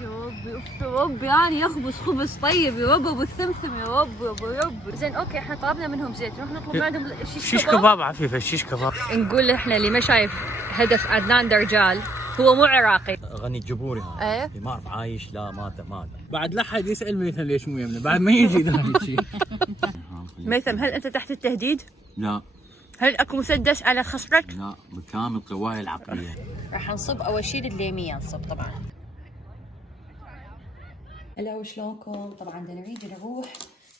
يا ربي اوف يا رب، يعني يخبز خبز طيب يا رب، ابو الثمثم يا رب يا ابو رب. زين اوكي، احنا طلبنا منهم زيت، نروح نطلب من عندهم شيش كباب عفيفه، شيش كباب. نقول احنا اللي ما شايف هدف عدنان درجال هو مو عراقي. غني الجبوري هذا. ايه ما اعرف عايش لا مات. بعد لا حد يسال ميثم ليش مو يمنا، بعد ما يجي ذا شيء. ميثم، هل انت تحت التهديد؟ لا هل اكو مسدس على خصرك؟ لا، بكامل قواي العقليه. راح نصب اول شيء الليميه، نصب طبعا. هلا وشلونكم؟ طبعا بدنا نريد نروح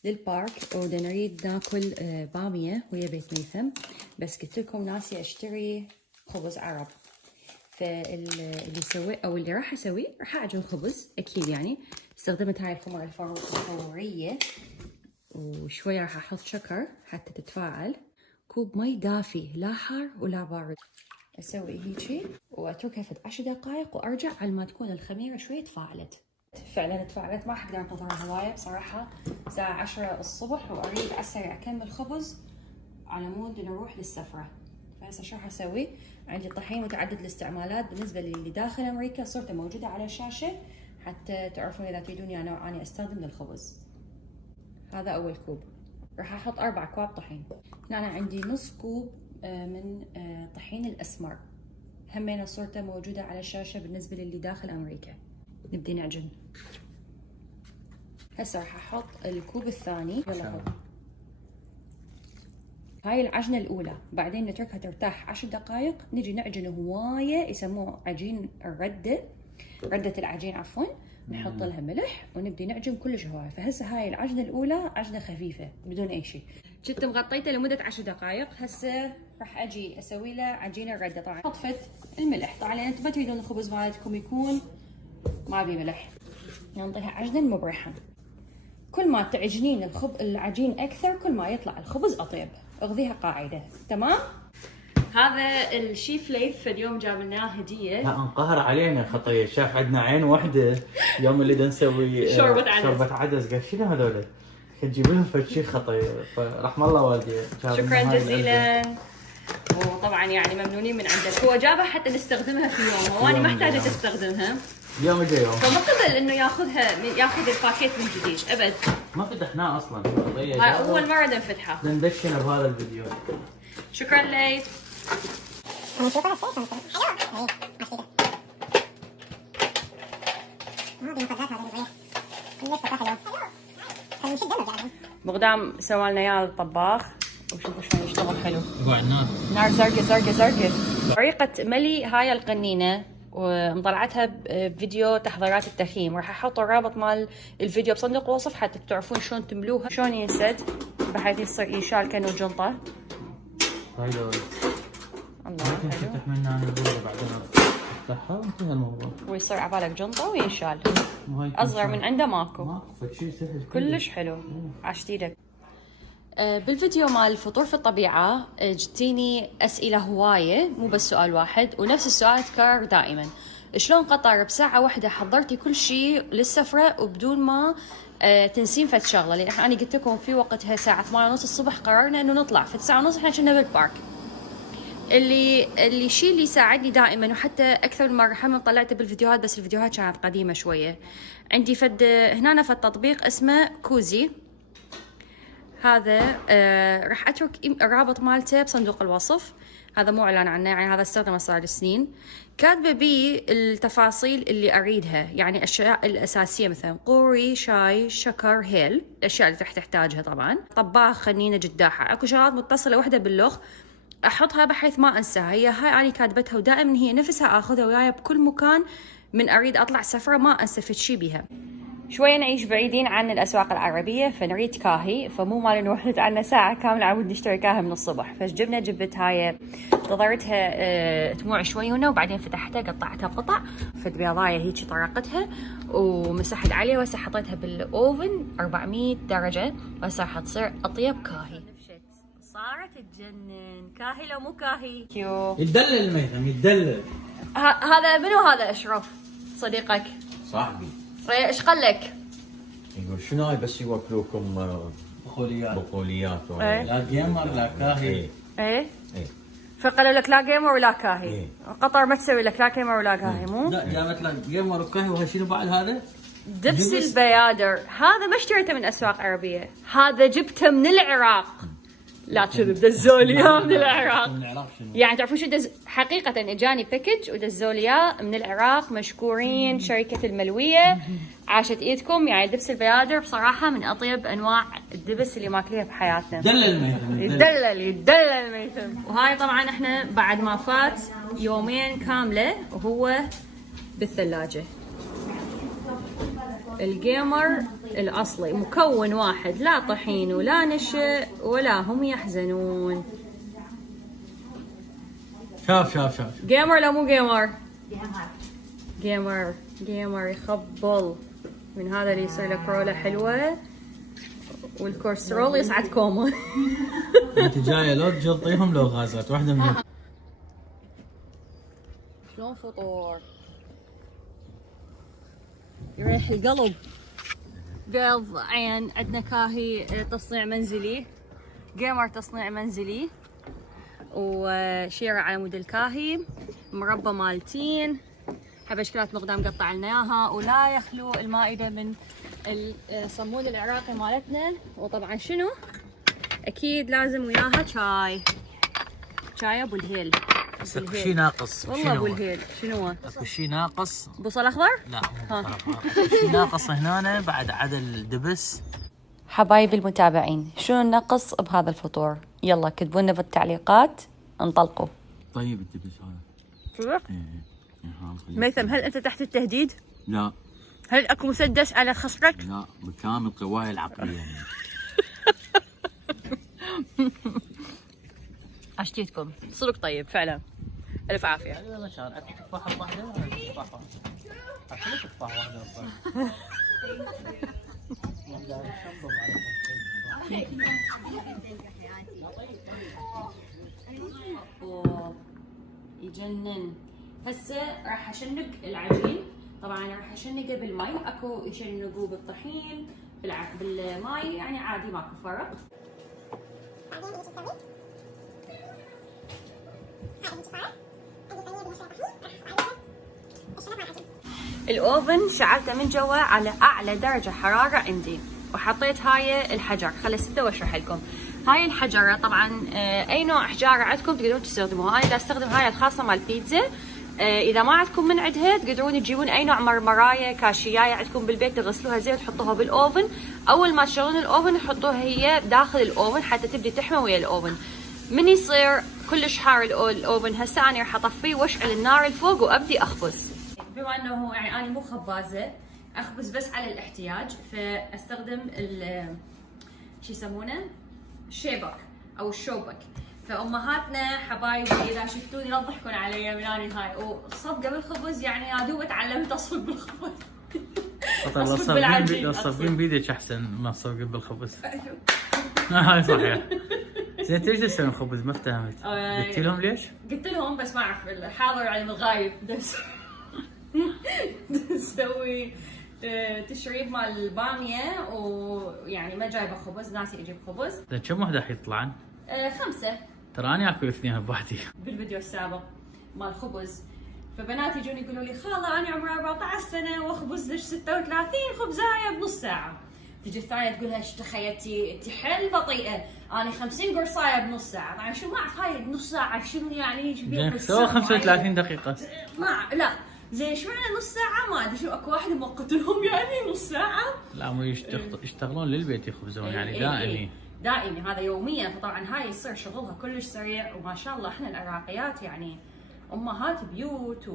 للبارك وبدنا نريد ناكل باميه ويا بيت ميثم، بس قلت لكم ناسي اشتري خبز عرب. فاللي سوي او اللي راح اسويه، راح اعجن خبز اكيد يعني. استخدمت هاي الخمر الفوريه، وشويه راح احط شكر حتى تتفاعل. كوب مي دافي، لا حار ولا بارد. اسوي هيجي واتركها في 10 دقائق وارجع على ما تكون الخميره شويه تفاعلت. فعلا تفاعلت، ما حقدر انتظرها هوايه بصراحه. الساعه 10 الصبح واريد اسرع اكمل خبز على مود نروح للسفره. فهسه شو راح اسوي؟ عندي طحين متعدد الاستعمالات بالنسبه للي داخل امريكا، صورته موجوده على الشاشه حتى تعرفون اذا تريدوني نوع اني استخدم للخبز. هذا اول كوب، راح احط 4 اكواب طحين. هنا أنا عندي نص كوب من طحين الاسمر، همينه صورته موجوده على الشاشه بالنسبه للي داخل امريكا. نبدي نعجن. هسه راح احط الكوب الثاني. هاي العجنه الاولى، بعدين نتركها ترتاح 10 دقائق، نجي نعجن هوايه، يسموه عجين الرده، رده العجين عفوا. نحط لها ملح ونبدي نعجن كلش هوايه. فهسه هاي العجنه الاولى عجنه خفيفه بدون اي شيء. كنت مغطيته لمده 10 دقائق. هسه راح اجي اسوي له عجينه الرده. طبعا حطفت الملح، طبعا لان انتم ما تريدون الخبز مالتكم يكون ما بيه ملح، نعطيها عجنا مبرحه. كل ما تعجنين العجين اكثر كل ما يطلع الخبز اطيب. اخذيها قاعده، تمام؟ هذا الشيف ليف اليوم جاب لنا هديه. لا انقهر علينا خطيه، شاف عندنا عين واحده يوم اللي نسوي شوربه عدس، قال شنو هذول؟ تجيب لهم فشي خطيه، فرحم الله والدي. شكرا جزيلا. وطبعا يعني ممنونين من عندك. هو جابها حتى نستخدمها في يوم، وانا ما محتاجه تستخدمها. يوم اجى يوم فما قبل انه ياخذ الباكيت من جديد ابد. ما فتحناه اصلا. هاي اول مره نفتحه. ندشنا بهذا الفيديو. شكرا ليث. بغدام سوى لنا اياه الطباخ، وشوفوا شلون يشتغل حلو. نار زرقاء زرقاء زرقاء. طريقة ملي هاي القنينة ومطلعتها بفيديو تحضيرات التخييم، راح احط الرابط مال الفيديو بصندوق الوصف حتى تعرفون شلون تملوها، شلون ينسد بحيث يصير ينشال كانه جنطة. هاي لو الله حلو. تفتح منها انا بعدين افتحها وانتهى الموضوع. ويصير عبالك جنطة وينشال. اصغر من عنده ماكو. فشي سهل كلش حلو. عاشت ايدك. بالفيديو مال الفطور في الطبيعة جتيني أسئلة هواية، مو بس سؤال واحد، ونفس السؤال تكرر دائما. شلون قطر بساعة واحدة حضرتي كل شيء للسفرة وبدون ما تنسين فد شغلة؟ لأن أنا قلت لكم في وقتها الساعة 8:30 الصبح قررنا إنه نطلع، في 9:30 إحنا كنا بالبارك. الشيء اللي يساعدني دائما، وحتى أكثر من مرة حمل طلعته بالفيديوهات، بس الفيديوهات كانت قديمة شوية. عندي هنا فد تطبيق اسمه كوزي. هذا راح اترك الرابط مالته بصندوق الوصف. هذا مو اعلان عنه، يعني هذا استخدمه صار سنين. كاتبه بيه التفاصيل اللي اريدها، يعني الاشياء الاساسيه مثلا قوري، شاي، شكر، هيل، الاشياء اللي راح تحتاجها. طبعا طباخ، خنينه، جداحه، اكو شغلات متصله وحده باللغ احطها بحيث ما انساها. هي هاي انا كاتبتها ودائما هي نفسها اخذها وياي بكل مكان من اريد اطلع سفره ما انسى فد شي بيها. شوية نعيش بعيدين عن الأسواق العربية، فنريد كاهي، فمو مال نروح عنا ساعة كاملة عمود نشتري كاهي من الصبح. فجبنا جبت هاي، انتظرتها تموع شوية وبعدين فتحتها قطعتها قطع. فد بيضاية هيجي طرقتها ومسحت عليها، وهسه حطيتها بالأوفن 400 درجة، وهسه راح تصير أطيب كاهي. صارت تجنن. كاهي لو مو كاهي. يتدلل الميثم يتدلل. هذا منو هذا؟ أشرف صديقك؟ صاحبي. ايش قال لك؟ يقول شنو هاي بس يوكلوكم بقوليات بقوليات لا جيمر لا كاهي. ايه فقالوا لك لا جيمر ولا كاهي. إيه. قطر ما تسوي لك لا جيمر ولا كاهي مو؟ لا جابت لك جيمر وكاهي وهالشيء بعد هذا؟ دبس البيادر هذا ما اشتريته من اسواق عربيه، هذا جبته من العراق. لا كذب، دزوا لي اياه من العراق. من العراق شنو؟ يعني تعرفون شو حقيقه اجاني باكج ودزوا لي اياه من العراق. مشكورين شركه الملويه، عاشت ايدكم. يعني دبس البيادر بصراحه من اطيب انواع الدبس اللي ماكليها بحياتنا. دلل ميثم. يدلل ميثم. وهاي طبعا احنا بعد ما فات يومين كامله وهو بالثلاجه. الجيمر الأصلي مكون واحد، لا طحين ولا نشا ولا هم يحزنون. شاف جيمر لا مو جيمر؟ جيمر يخبل من هذا اللي يصير لك رولة حلوة والكوليسترول يصعد كوما. انت جايه لو تجلطيهم لو غازات واحده من شلون فطور؟ يريح القلب. بيض عين، عندنا كاهي تصنيع منزلي، جيمر تصنيع منزلي، وشيرة على مود الكاهي، مربى مالتين، حبشكلات مقدام قطع لنا اياها، ولا يخلو المائدة من الصمود العراقي مالتنا. وطبعا شنو؟ اكيد لازم وياها شاي ابو الهيل. اكو شيء ناقص. والله ابو الهيل شنو هو؟ اكو شيء ناقص. بصل اخضر؟ لا مو بصل اخضر. شيء ناقص هنا بعد عدد الدبس. حبايبي المتابعين، شنو النقص بهذا الفطور؟ يلا كتبوا لنا بالتعليقات انطلقوا. طيب الدبس هذا. ميثم، هل انت تحت التهديد؟ لا هل اكو مسدس على خصرك؟ لا، بكامل قواي العقليه. عشتيتكم صدق طيب فعلا. الف عافيه. هذا كان اكو تفاحه واحده تفاحه. اكو تفاحه واحده. يجنن. هسه راح اشنق العجين. طبعا راح اشنقه بالماء، اكو يشنقوه بالطحين بالماء، يعني عادي ماكو فرق. الاوفن شعلته من جوا على اعلى درجه حراره عندي، وحطيت هاي الحجر. خلي ستة واشرح لكم. هاي الحجره طبعا اي نوع حجاره عندكم تقدرون تستخدموها. انا استخدم هاي الخاصه مال بيتزا. اذا ما عندكم من عندها تقدرون تجيبون اي نوع مرمرايه كاشيايه عندكم بالبيت، تغسلوها زين وتحطوها بالاوفن. اول ما تشغلون الاوفن حطوها هي داخل الاوفن حتى تبدي تحمى ويا الاوفن. من يصير كلش حار الاوفن هسه انا راح اطفيه واشعل النار الفوق وابدي اخبز. بما انه يعني انا مو خبازه، اخبز بس على الاحتياج، فاستخدم شو يسمونه؟ الشيبك او الشوبك. فامهاتنا حبايبي اذا شفتوني لا تضحكون علي من اني هاي وصفقه بالخبز، يعني يا دوب تعلمت اصفق بالخبز. الصفقين بيدك احسن ما تصفقين بالخبز. هاي صحيح. زين ليش تسوين خبز؟ ما افتهمت. قلت لهم ليش؟ قلت لهم بس ما اعرف الحاضر علم الغايب. نسوي تشريب مال الباميه، ويعني ما جايبه خبز، ناسي اجيب خبز. زين كم وحده راح يطلعن؟ 5. ترى اني اكل 2 ببعضي. بالفيديو السابق مال خبز، فبناتي يجون يقولوا لي خاله انا عمري 14 سنه واخبز لك 36 خبزايه بنص ساعه. تجي الثانيه تقول لها ايش تخيلتي انت حيل بطيئه، انا 50 قرصايه بنص ساعه. طبعا شو ما اعرف هاي نص ساعه شنو يعني. زين سوى 35 دقيقه. لا زين ايش معنى نص ساعه؟ ما ادري شو، اكو واحد موقت لهم يعني نص ساعه. لا مو يشتغلون للبيت يخبزون يعني دائمي. دائمي هذا يوميا. فطبعا هاي يصير شغلها كلش سريع، وما شاء الله احنا العراقيات يعني امهات بيوت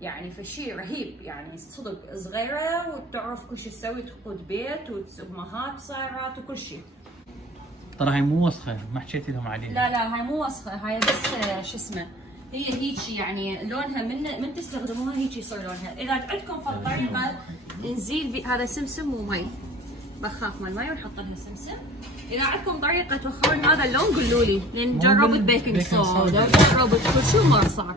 يعني فشي رهيب يعني صدق، صغيره وتعرف كل شيء تسوي، تقود بيت وامهات صايرات وكل شيء. ترى هاي مو وسخه، ما حكيتي لهم عليها. لا هاي مو وسخه، هاي بس شو اسمه، هي هيك يعني لونها من تستخدموها هيك يصير لونها. اذا عندكم في الطريقه نزيل هذا سمسم ومي، بخاخ مال مي ونحط لها سمسم. اذا عندكم طريقه توخرون هذا اللون قولوا لي، لان جربت بيكنج صودا جربت كل شيء ما صار.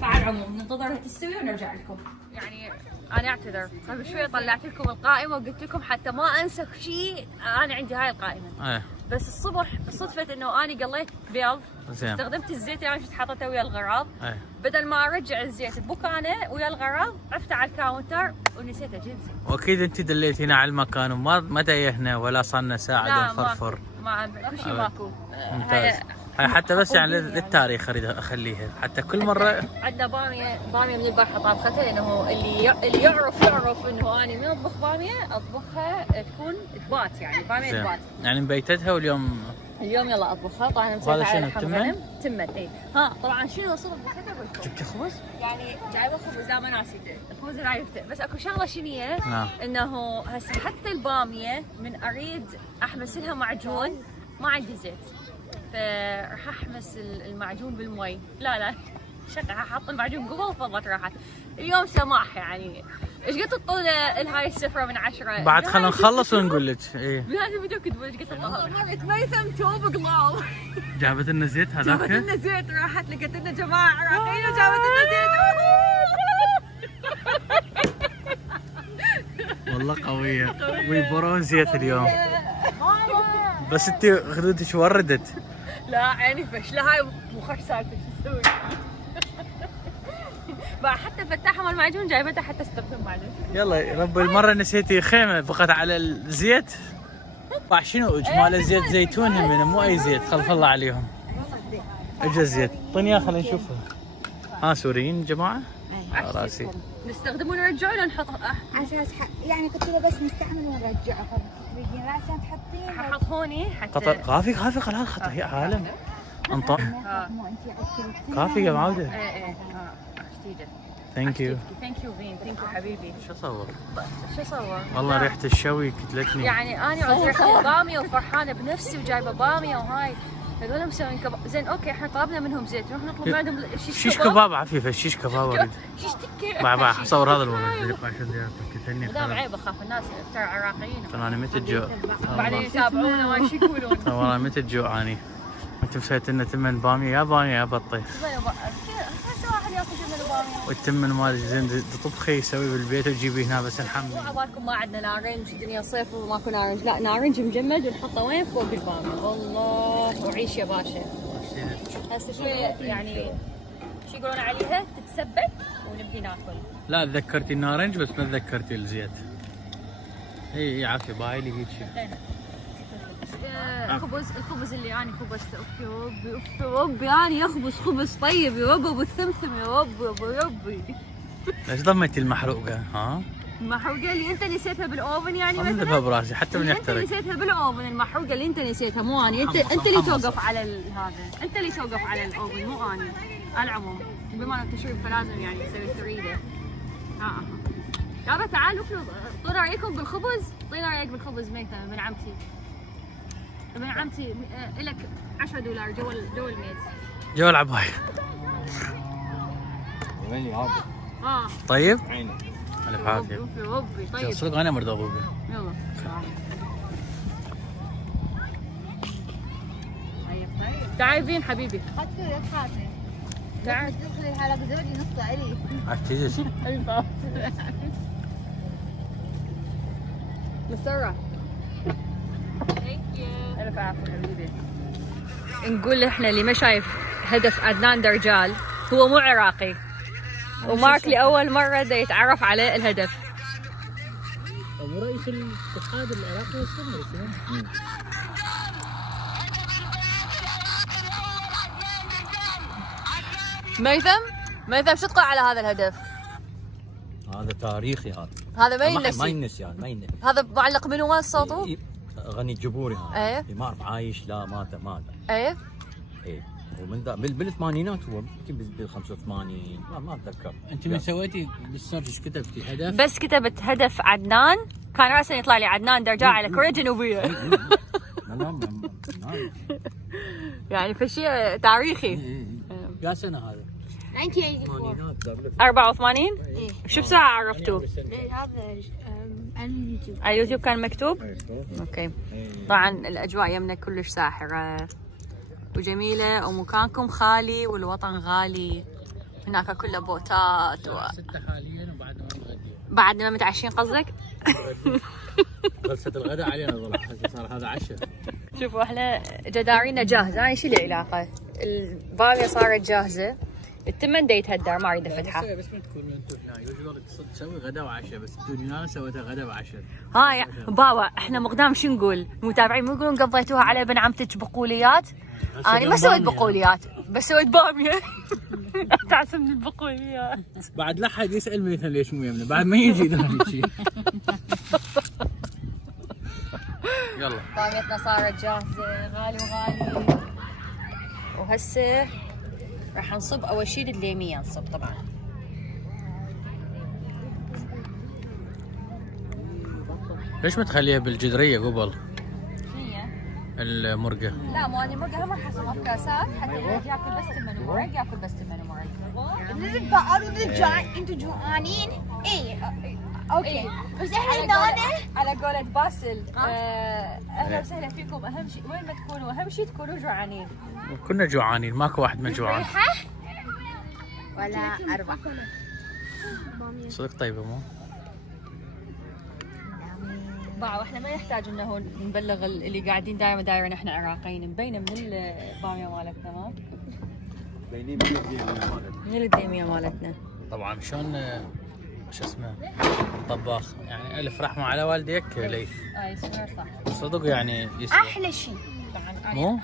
فعلى العموم ننتظرها تستوي ونرجع لكم. يعني انا اعتذر قبل شوي طلعت لكم القائمه وقلت لكم حتى ما انسى شيء انا عندي هاي القائمه. بس الصبح صدفه انه انا قليت بيض زين. استخدمت الزيت اللي انا كنت حاطته ويا الغراض. اي. بدل ما ارجع الزيت ببكانه ويا الغراض عفته على الكاونتر ونسيته جنسي. واكيد انت دليتينا على المكان وما تايهنا ولا صارنا ساعه نفرفر. ما كل شيء ماكو. ممتاز. هاي حتى بس يعني للتاريخ اريد اخليها حتى كل مره. عندنا باميه من البارحه طابختها لانه اللي يعرف انه انا من اطبخ باميه اطبخها تكون تبات يعني باميه تبات. يعني مبيتتها واليوم يلا اطبخها. طبعا مسويتها على لحم غنم تمت. اي ها طبعا شنو صدق بخيتها بالخبز. جبتي خبز؟ يعني جايبه خبز لا ما ناسيته الخبز اللي جايبته بس اكو شغله شنو هي؟ نعم. انه هسه حتى الباميه من اريد احمس لها معجون ما عندي زيت فراح احمس المعجون بالمي. لا شقة حاط المعجون قبل فضت راحت. اليوم سماح يعني ايش قد تطول هاي السفره من 10 بعد خلينا نخلص ونقول لك. ايه بهذا الفيديو كتبوا ايش قد تطول. مرت ميثم توب قلاو جابت لنا زيت هذاك. جابت لنا زيت راحت لقيت لنا جماعه عراقيين وجابت لنا زيت. والله قويه ويبرون زيت اليوم. بس انت خدودك وردت. لا عيني فشله هاي مو خش سالفه شو اسوي. حتى فتاحه مال المعجون جايبتها حتى استخدم معجون. يلا يا رب المره نسيتي خيمه بقت على الزيت. طاح شنو اجماله زيت زيتون همنا مو اي زيت خلف الله عليهم. اجا زيت طنيا خلينا نشوفها. ها سوريين جماعه؟ راسي. نستخدمه ونرجعه ولا نحط عشان يعني قلت له بس نستعمل ونرجعه تريدين لا عشان تحطين ححط هوني حتى كافي خلاص خطا هي عالم انطق مو انت عاد كافي يا معوده. ايه ثانك يو فين ثانك يو حبيبي. شو صور؟ شو صور؟ والله ريحه الشوي كتلتني. يعني انا عاد ريحه باميه وفرحانه بنفسي وجايبه باميه وهاي هذول مسوين كباب. زين اوكي احنا طلبنا منهم زيت نروح نطلب من عندهم شيش كباب عفيفه شيش كباب اريد. شيش تكه باع صور هذا الولد عشان زيارتك دام عيب اخاف الناس ترى عراقيين. ترى انا متى الجوع بعدين يتابعونا ما ايش يقولون. ترى والله متى الجوع اني. انت مسويت لنا تمن باميه يا باميه يا بطيخ. هسه واحد ياكل جبنه باميه. والتمن مالك زين تطبخي يسوي بالبيت وتجيبي هنا بس نحمي. مو عبالكم ما عندنا نارنج الدنيا صيف وماكو نارنج. لا نارنج مجمد ونحطه وين فوق الباميه. الله وعيش يا باشا. هسه شويه يعني شو يقولون عليها تتسبك ونبدي ناكل. لا تذكرتي النارنج بس ما تذكرتي الزيت. اي عافيه باي لي هيك شيء. الخبز اللي انا خبزته اوف ربي انا اخبز خبز طيب يا رب ابو الثمثم يا رب ابو ربي. ليش ضميتي المحروقه ها؟ المحروقه اللي انت نسيتها بالاوفن يعني مثلا؟ انذبها براسي حتى من يحترق. انت نسيتها بالاوفن المحروقه اللي انت نسيتها مو اني. انت اللي توقف على هذا انت اللي توقف على الاوفن مو اني. على العموم بما انك تشرب فلازم يعني تسوي اللي تريده. يابا تعالوا اعطونا رايكم بالخبز. اعطينا رايك بالخبز ميثم من عمتي. ابن عمتي لك $10 جو الميز جو العباية. طيب؟ ألف عافية. ربي طيب. صدق أنا مرضى أبوي. يلا. تعال بين حبيبي. حطوا يا خاطر تعال. تدخلي حالك زوجي نص علي. أكيد. مسرة. ألف عافية حبيبي. نقول احنا اللي ما شايف هدف عدنان درجال هو مو عراقي ومارك لأول مرة دا يتعرف على الهدف. أبو رئيس الاتحاد العراقي والسوري. ميثم شو تقول على هذا الهدف؟ هذا تاريخي هذا ما ما ينسي. ما ينسي. هذا معلق منو وين صوته؟ غني جبوري هذا. ايه ما اعرف عايش لا مات ايه ايه ومن ذا بالثمانينات هو يمكن بال 85 ما اتذكر. أنت من سويتي بالسيرش ايش كتبتي هدف؟ بس كتبت هدف عدنان كان راسا يطلع لي عدنان درجال على كوريا جنوبية. لا يعني فشي تاريخي. يا سنة هذا؟ 1984. 84 شو بسرعة عرفتوا؟ هذا عن اليوتيوب. على اليوتيوب كان مكتوب؟ اوكي. طبعا الاجواء يمنا كلش ساحرة وجميلة ومكانكم خالي والوطن غالي. هناك كله بوتات 6 حاليا وبعد ما نغدي. بعد ما متعشين قصدك؟ خلصت الغداء علينا صار هذا عشاء. شوفوا احنا جدارينا جاهزة. هاي شو العلاقة؟ الباميه صارت جاهزه، التمن دا يتهدر ما اريد افتحها. بس ما تكونوا انتم هناك وشغلك تسوي غدا وعشاء، بس تقولي انا سويتها غدا وعشاء. هاي بابا احنا مقدام شو نقول؟ المتابعين مو يقولون قضيتوها على ابن عمتك بقوليات؟ انا ما سويت بقوليات بس سويت باميه. تعس من البقوليات. بعد لا حد يسال ميثم ليش مو يمنا بعد ما يجي هذا شيء. يلا باميتنا صارت جاهزه غالي وغالي. وهسه راح نصب اول شيء الليميه، نصب طبعا. ليش ما تخليها بالجدريه قبل هي المرقه؟ لا مو انا المرقه هم راح احطها بكاسات حتى اللي ياكل بس تمن ومرق ياكل بس تمن ومرق. لازم تقعدوا انتوا جوعانين؟ ايه اوكي بس احنا على قولة باسل اهلا وسهلا فيكم. اهم شيء وين ما تكونوا اهم شيء تكونوا جوعانين. كنا جوعانين ماكو واحد ما جوعان. ولا 4 صدق طيبه مو؟ باعوا احنا ما يحتاج انه نبلغ اللي قاعدين دائما دايرين احنا عراقيين، مبينه من الباميه مالتنا ما؟ من الديميه مالتنا. طبعا شلون شو اسمه طباخ يعني الف رحمه على والديك ليث. اي سوير صح صدق يعني يسوى. احلى شيء مو؟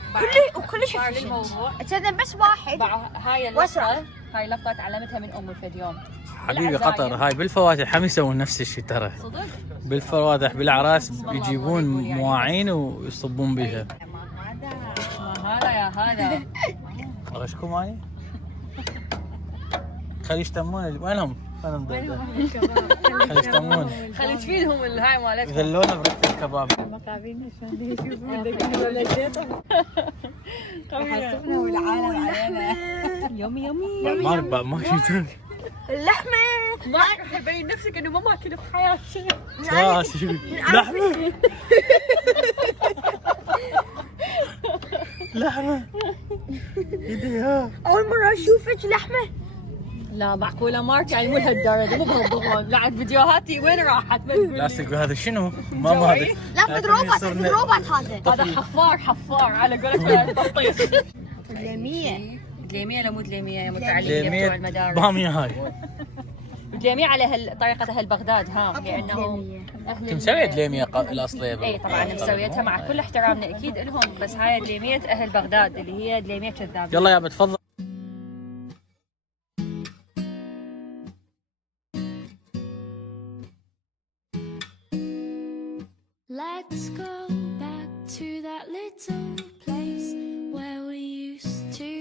كلش صار الموضوع. تصدق بس واحد هاي اللفظه هاي لفظه تعلمتها من امي في اليوم. حبيبي قطر هاي بالفواتح هم يسوون نفس الشيء ترى. صدق؟ بالفواتح بالاعراس يجيبون مواعين ويصبون بها. هذا يا هذا غشكم معي؟ خلي يشتمون وينهم؟ وينهم خلي يشتمون خلي تفيدهم الهاي مالتهم. ذلونا بركة الكباب. مقابلنا شلون يشوفون لقيتهم حسبنا والعالم علينا. يومي يومي ما شفتون اللحمه ما راح يبين نفسك انه ما ماكل بحياتي. لحمة لحمة ايديها. اول مره اشوفك لحمه. لا معقوله مارك يعني مو لهالدرجه مو بهالضغط. لا فيديوهاتي وين راحت؟ ما تقول لا لي. تقول هذا شنو؟ ما هذا لا فد روبوت هذا حفار على قولتها البطيخ. دليميه دليميه مو دليميه يا متعلمين بتوع المدارس. بامية هاي دليميه على طريقه اهل بغداد ها لانه انت مسوية دليمية الاصلية؟ اي طبعا مسويتها مع كل احترامنا اكيد لهم، بس هاي دليميه اهل بغداد اللي هي دليميه كذاب. يلا يا بتفضل. Let's go back to that little place where we used to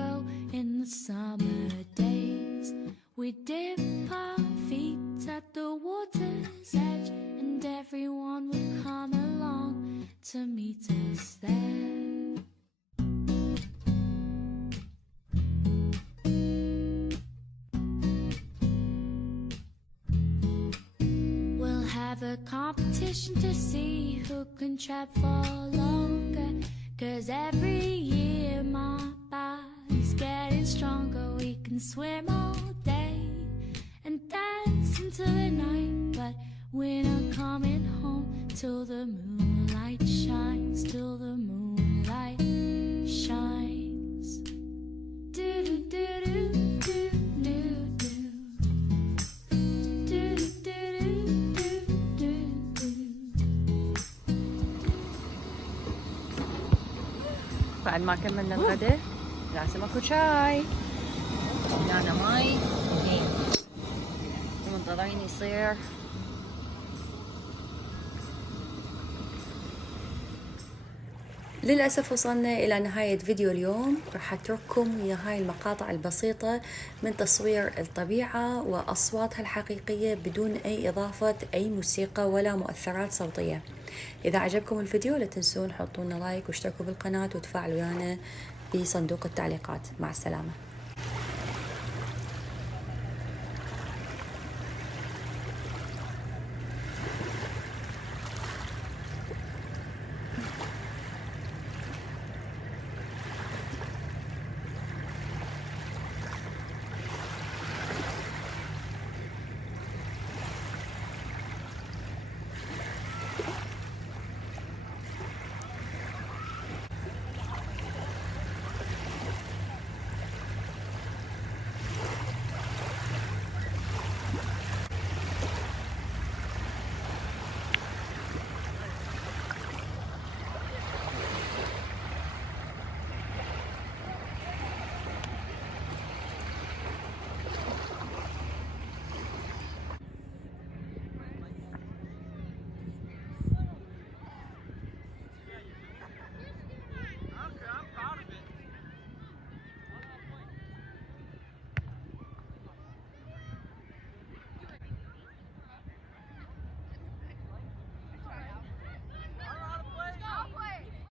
go in the summer days. We dip our feet at the water's edge and everyone would come along to meet us there. We'll have a competition to see who can trap for longer, 'cause every year my body's getting stronger. We can swim all day and dance until the night, but we're not coming home till the moonlight shines, till the moonlight shines. Do do do do do do do. بعد ما كملنا الغداء لازم اكو شاي. هنا ماي زين منتظرين يصير. للأسف وصلنا إلى نهاية فيديو اليوم. راح أترككم ويا هاي المقاطع البسيطة من تصوير الطبيعة وأصواتها الحقيقية بدون أي إضافة أي موسيقى ولا مؤثرات صوتية. إذا عجبكم الفيديو لا تنسون حطونا لايك واشتركوا بالقناة وتفاعلوا ويانا بصندوق التعليقات. مع السلامة.